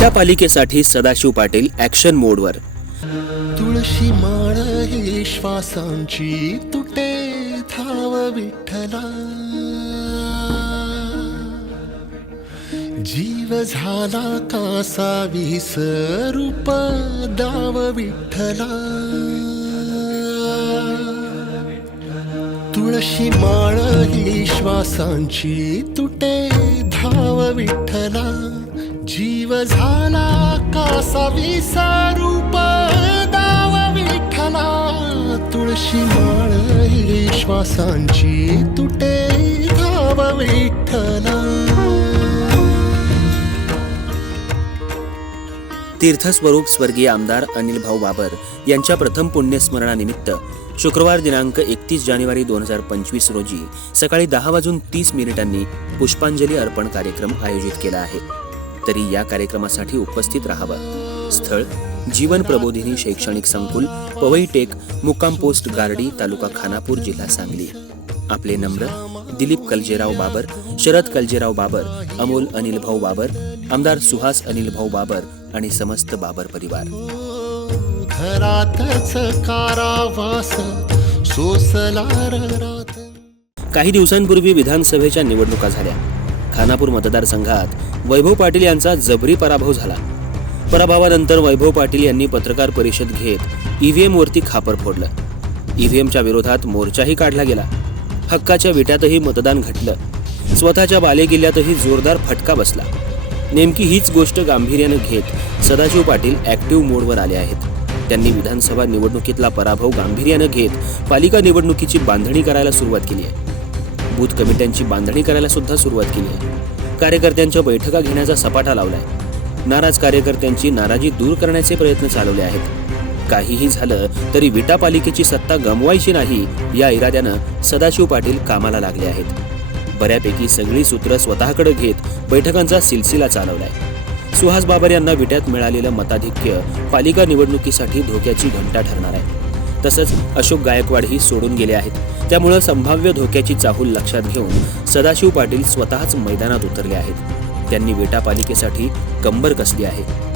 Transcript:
विटा पालिकेसाठी सदाशिव पाटील ऍक्शन मोडवर तुळशी माळ ही श्वासांची तुटे धाव विठ्ठला. जीव झाला कासा विस रूप दाव विठ्ठला. तुळशी माळ ही श्वासांची तुटे धाव विठ्ठला. जीव झाला कासा विसारूप दाव विठ्ठला तुळशी माळ ही श्वासांची तुटे धाव विठ्ठला. तीर्थस्वरूप स्वर्गीय आमदार अनिल भाऊ बाबर यांच्या प्रथम पुण्यस्मरणानिमित्त शुक्रवार दिनांक एकतीस जानेवारी दोन हजार पंचवीस रोजी सकाळी दहा वाजून तीस मिनिटांनी पुष्पांजली अर्पण कार्यक्रम आयोजित केला आहे. तरी या कार्यक्रमासाठी उपस्थित राहावं. स्थळ जीवन प्रबोधिनी शैक्षणिक संकुल पवई टेक मुक्काम पोस्ट गार्डी तालुका खानापूर जिल्हा सांगली. आपले नम्र दिलीप कलजेराव बाबर शरद कलजेराव बाबर अमोल अनिल भाऊ बाबर आमदार सुहास अनिल भाऊ बाबर आणि समस्त बाबर परिवार. काही दिवसांपूर्वी विधानसभेच्या निवडणुका झाल्या. खानापूर मतदारसंघात वैभव पाटील यांचा जबरी पराभव झाला. पराभवानंतर वैभव पाटील यांनी पत्रकार परिषद घेत ईव्हीएमवरती खापर फोडलं. ईव्हीएमच्या विरोधात मोर्चाही काढला गेला. हक्काच्या विट्यातही मतदान घटलं. स्वतःच्या बालेकिल्ल्यातही जोरदार फटका बसला. नेमकी हीच गोष्ट गांभीर्यानं घेत सदाशिव पाटील ऍक्टिव्ह मोडवर आले आहेत. त्यांनी विधानसभा निवडणुकीतला पराभव गांभीर्यानं घेत पालिका निवडणुकीची बांधणी करायला सुरुवात केली आहे. बूथ कमिट्यांची बांधणी करायला सुद्धा सुरुवात केली आहे. कार्यकर्त्यांच्या बैठका घेण्याचा सपाटा लावलाय. नाराज कार्यकर्त्यांची नाराजी दूर करण्याचे प्रयत्न चालवले आहेत. काहीही झालं तरी विटा पालिकेची सत्ता गमवायची नाही या इराद्यानं सदाशिव पाटील कामाला लागले आहेत. बऱ्यापैकी सगळी सूत्र स्वतःकडे घेत बैठकांचा सिलसिला चालवलाय. सुहास बाबर यांना विट्यात मिळालेलं मताधिक्य पालिका निवडणुकीसाठी धोक्याची घंटा ठरणार आहे. तसंच अशोक गायकवाडही सोडून गेले आहेत. त्यामुळं संभाव्य धोक्याची चाहूल लक्षात घेऊन सदाशिव पाटील स्वतःच मैदानात उतरले आहेत. त्यांनी विटा पालिकेसाठी कंबर कसली आहे?